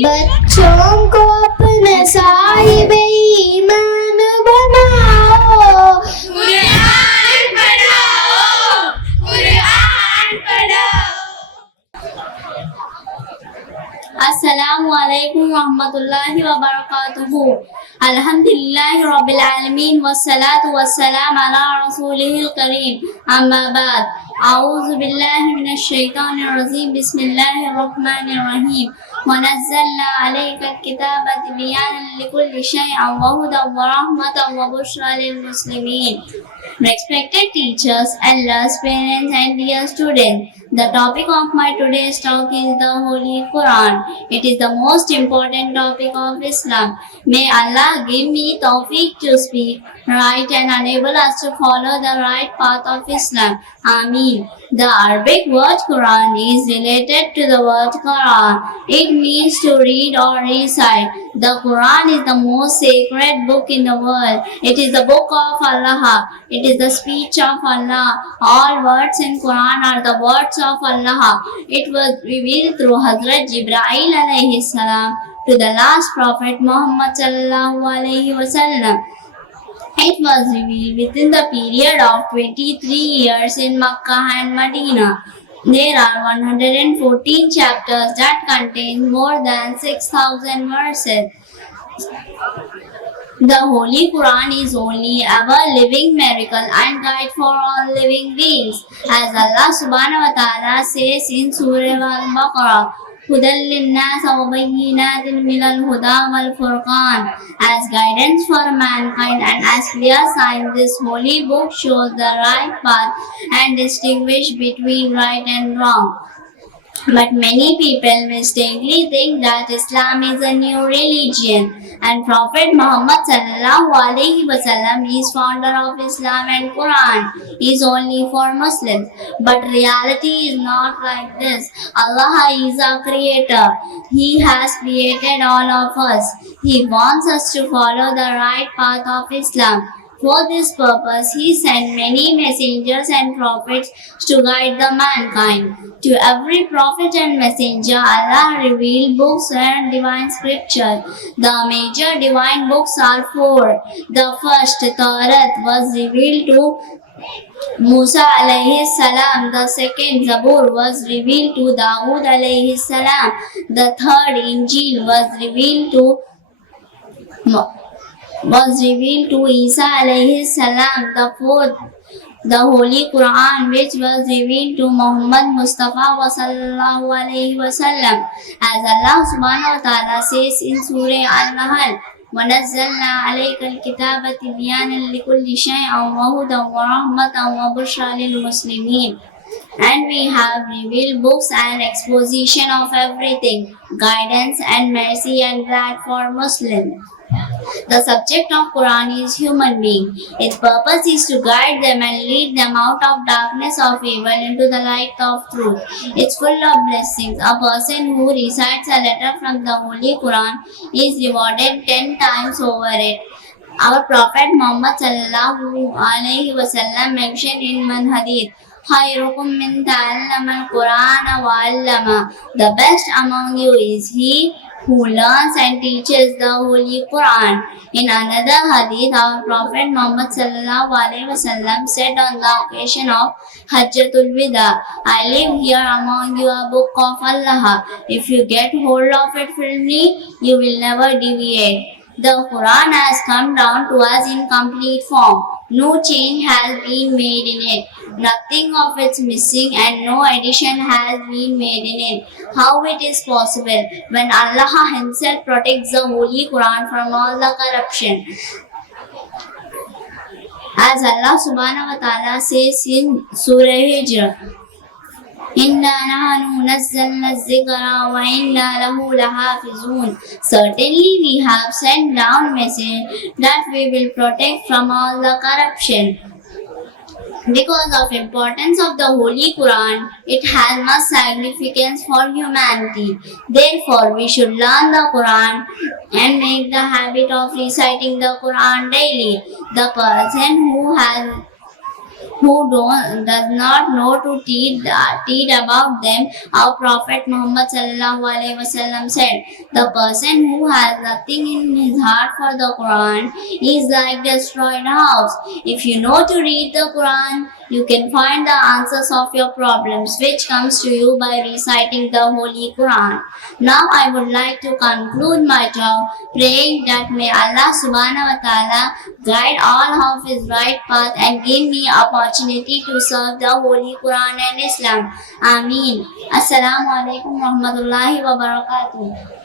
बच्चों को अपने साहिब ईमान बनाओ। कुरान पढ़ाओ, कुरान पढ़ाओ। अस्सलामु अलैकुम रहमतुल्लाहि व बरकातुहू। अल्हम्दुलिल्लाहि रब्बिल आलमीन वस्सलातु वस्सलाम अला रसूलिहिल करीम। अम्मा बाद। अऊज़ु बिल्लाहि मिनश शैतानिर रजीम। बिस्मिल्लाहिर रहमानिर रहीम। वनज़्ज़लना अलैकल किताबा तिबयानन लिकुल्लि शैइन व हुदन व रहमतन व बुश्रा लिल मुस्लिमीन। Respected teachers, elders, parents and dear students, the topic of my today's talk is the Holy Quran. It is the most important topic of Islam. May Allah give me tawfiq to speak right and enable us to follow the right path of Islam. Ameen. The Arabic word Quran is related to the word Quran. It means to read or recite. The Quran is the most sacred book in the world. It is the book of Allah. It is the speech of Allah. All words in Quran are the words of Allah. It was revealed through Hazrat Jibreel alayhi salam to the last Prophet Muhammad sallallahu alayhi wasallam. It was revealed within the period of 23 years in Makkah and Medina. There are 114 chapters that contain more than 6,000 verses. The Holy Quran is only ever-living miracle and guide for all living beings. As Allah subhanahu wa ta'ala says in Surah Al-Baqarah, هُدًى لِلنَّاسِ وَبَيِّنَاتٍ مِنَ الْهُدَى وَالْفُرْقَانِ. As guidance for mankind and as clear sign, this holy book shows the right path and distinguish between right and wrong. But many people mistakenly think that Islam is a new religion and Prophet Muhammad sallallahu alaihi wasallam is founder of Islam and Quran is only for Muslims. But reality is not like this. Allah is our creator. He has created all of us. He wants us to follow the right path of Islam. For this purpose, He sent many messengers and prophets to guide the mankind. To every prophet and messenger, Allah revealed books and divine scripture. The major divine books are four. The first, Torah, was revealed to Musa alayhi salam. The second, Zabur, was revealed to Dawood alayhi salam. The third, Injil, was revealed to Isa alayhi salam. The fourth, the Holy Quran, which was revealed to Muhammad Mustafa sallallahu alayhi wasallam. As Allah subhanahu wa ta'ala says in Surah Al-Nahl, وَنَزَّلْنَا عَلَيْكَ الْكِتَابَ تِبْيَانًا لِكُلِّ شَيْءٍ وَهُدًى وَرَحْمَةً وَبُشْرَى لِلْمُسْلِمِينَ. And we have revealed books and exposition of everything, guidance and mercy and glad for Muslims. The subject of Quran is human being. Its purpose is to guide them and lead them out of darkness of evil into the light of truth. It's full of blessings. A person who recites a letter from the Holy Quran is rewarded 10 times over it. Our Prophet Muhammad sallallahu alaihi wasallam mentioned in one hadith, خيركم من تعلم القرآن وعلمه. The best among you is he who learns and teaches the Holy Quran. In another hadith, our Prophet Muhammad sallallahu alaihi wasallam said on the occasion of Hajjatul Wida, I leave here among you a book of Allah. If you get hold of it firmly, you will never deviate. The Quran has come down to us in complete form. No change has been made in it. Nothing of it's missing and no addition has been made in it. How it is possible when Allah Himself protects the Holy Quran from all the corruption? As Allah subhanahu wa ta'ala says in Surah Hijr, إِنَّا نَحْنُ نَزَّلْنَا الذِّكْرَ وَإِنَّا لَهُ لَحَافِظُونَ. Certainly we have sent down message that we will protect from all the corruption. Because of importance of the Holy Quran, it has much significance for humanity. Therefore, we should learn the Quran and make the habit of reciting the Quran daily. The person who has who does not know to teach about them. Our Prophet Muhammad sallallahu alaihi wasallam said, "The person who has nothing in his heart for the Quran is like a destroyed house. If you know to read the Quran, you can find the answers of your problems, which comes to you by reciting the Holy Quran." Now I would like to conclude my talk praying that may Allah subhanahu wa ta'ala guide all of his right path and give me opportunity to serve the Holy Quran and Islam. Ameen. Assalamu alaikum warahmatullahi wabarakatuh.